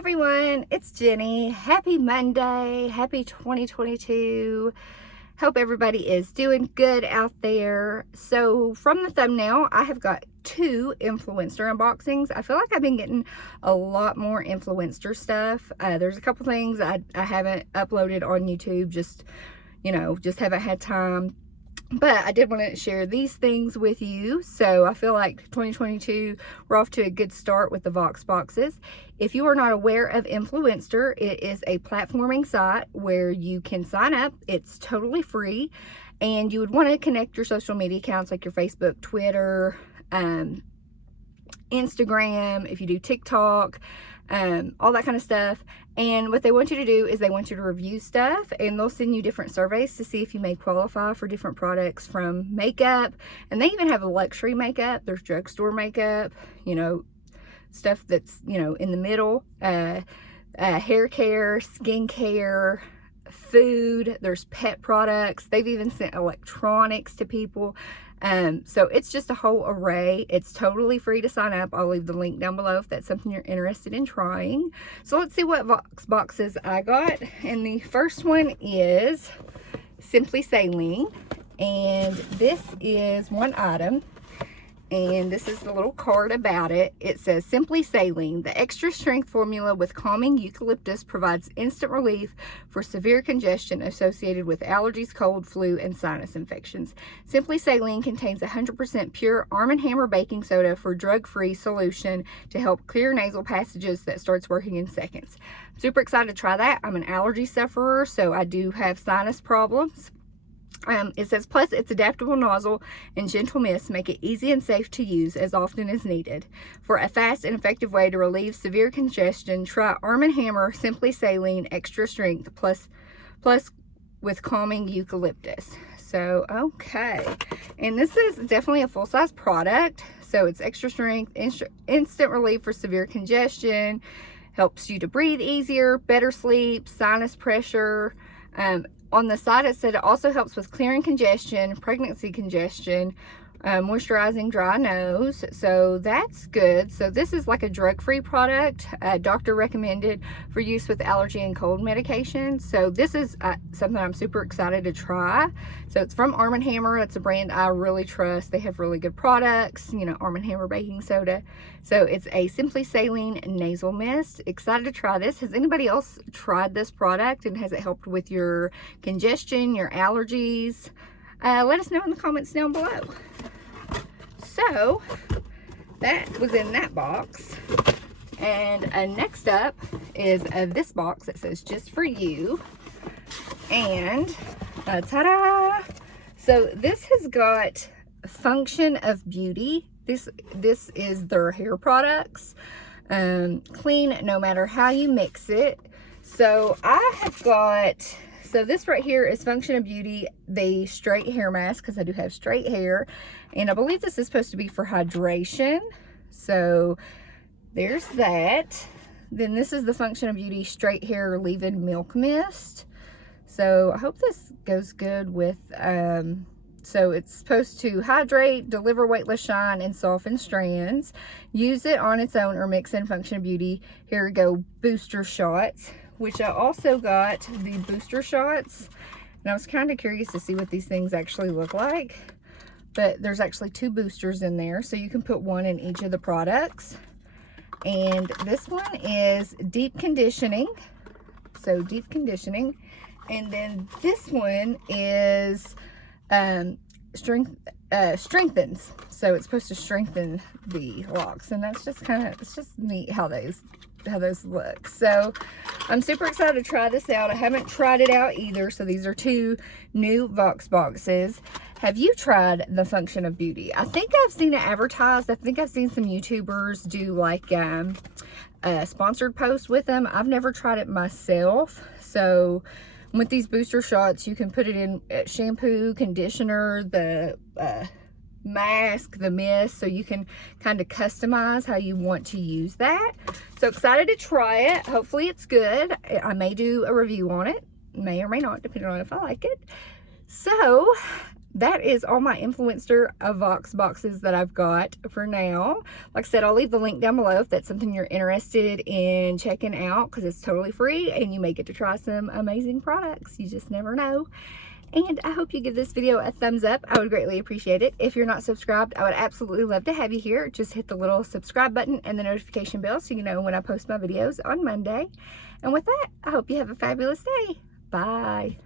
everyone, it's Jenny. Happy Monday, happy 2022. Hope everybody is doing good out there. So from the thumbnail, I have got two Influenster unboxings. I feel like I've been getting a lot more Influenster stuff. There's a couple things I haven't uploaded on YouTube, just haven't had time. But I did want to share these things with you. So I feel like 2022, we're off to a good start with the Vox boxes. If you are not aware of Influenster, it is a platforming site where you can sign up. It's totally free. And you would want to connect your social media accounts like your Facebook, Twitter, Instagram, if you do TikTok, all that kind of stuff. And what they want you to do is they want you to review stuff, and they'll send you different surveys to see if you may qualify for different products, from makeup, and they even have a luxury makeup. There's drugstore makeup, stuff that's, in the middle, hair care, skin care, food. There's pet products. They've even sent electronics to people. So it's just a whole array. It's totally free to sign up. I'll leave the link down below if that's something you're interested in trying. So let's see what Vox boxes I got. And the first one is Simply Saline. And this is one item. And this is the little card about it. It says, Simply Saline, the extra strength formula with calming eucalyptus provides instant relief for severe congestion associated with allergies, cold, flu, and sinus infections. Simply Saline contains 100% pure Arm & Hammer baking soda for drug-free solution to help clear nasal passages that starts working in seconds. Super excited to try that. I'm an allergy sufferer, so I do have sinus problems. It says, plus its adaptable nozzle and gentle mist make it easy and safe to use as often as needed. For a fast and effective way to relieve severe congestion, try Arm & Hammer Simply Saline Extra Strength plus with calming eucalyptus. So, okay. And this is definitely a full-size product. So it's extra strength, instant relief for severe congestion, helps you to breathe easier, better sleep, sinus pressure. On the side, it said it also helps with clearing congestion, pregnancy congestion, moisturizing dry nose. So that's good. So this is like a drug-free product, doctor recommended for use with allergy and cold medication. So this is something I'm super excited to try. So it's from Arm & Hammer. It's a brand I really trust. They have really good products, Arm & Hammer baking soda. So it's a Simply Saline nasal mist. Excited to try this. Has anybody else tried this product, and has it helped with your congestion, your allergies? Let us know in the comments down below. So that was in that box. And next up is this box that says just for you. And ta-da! So this has got Function of Beauty. This is their hair products. Clean no matter how you mix it. So I have got, so this right here is Function of Beauty, the straight hair mask, because I do have straight hair. And I believe this is supposed to be for hydration. So there's that. Then this is the Function of Beauty straight hair leave-in milk mist. So I hope this goes good with, so it's supposed to hydrate, deliver weightless shine, and soften strands. Use it on its own or mix in Function of Beauty. Here we go, booster shots, which I also got the booster shots. And I was kind of curious to see what these things actually look like. But there's actually 2 boosters in there, so you can put one in each of the products. And this one is Deep Conditioning. So Deep Conditioning. And then this one is Strengthens. So it's supposed to strengthen the locks. And that's just kind of, it's just neat how those look. So I'm super excited to try this out. I haven't tried it out either. So these are 2 new Vox boxes. Have you tried the Function of Beauty? I think I've seen it advertised. I think I've seen some YouTubers do like a sponsored post with them. I've never tried it myself. So with these booster shots, you can put it in shampoo, conditioner, the mask, the mist, so you can kind of customize how you want to use that. So excited to try it. Hopefully it's good. I may do a review on it. May or may not, depending on if I like it. So that is all my Influenster Unboxing'S boxes that I've got for now. Like I said, I'll leave the link down below if that's something you're interested in checking out, because it's totally free and you may get to try some amazing products. You just never know. And I hope you give this video a thumbs up. I would greatly appreciate it. If you're not subscribed, I would absolutely love to have you here. Just hit the little subscribe button and the notification bell so you know when I post my videos on Monday. And with that, I hope you have a fabulous day. Bye.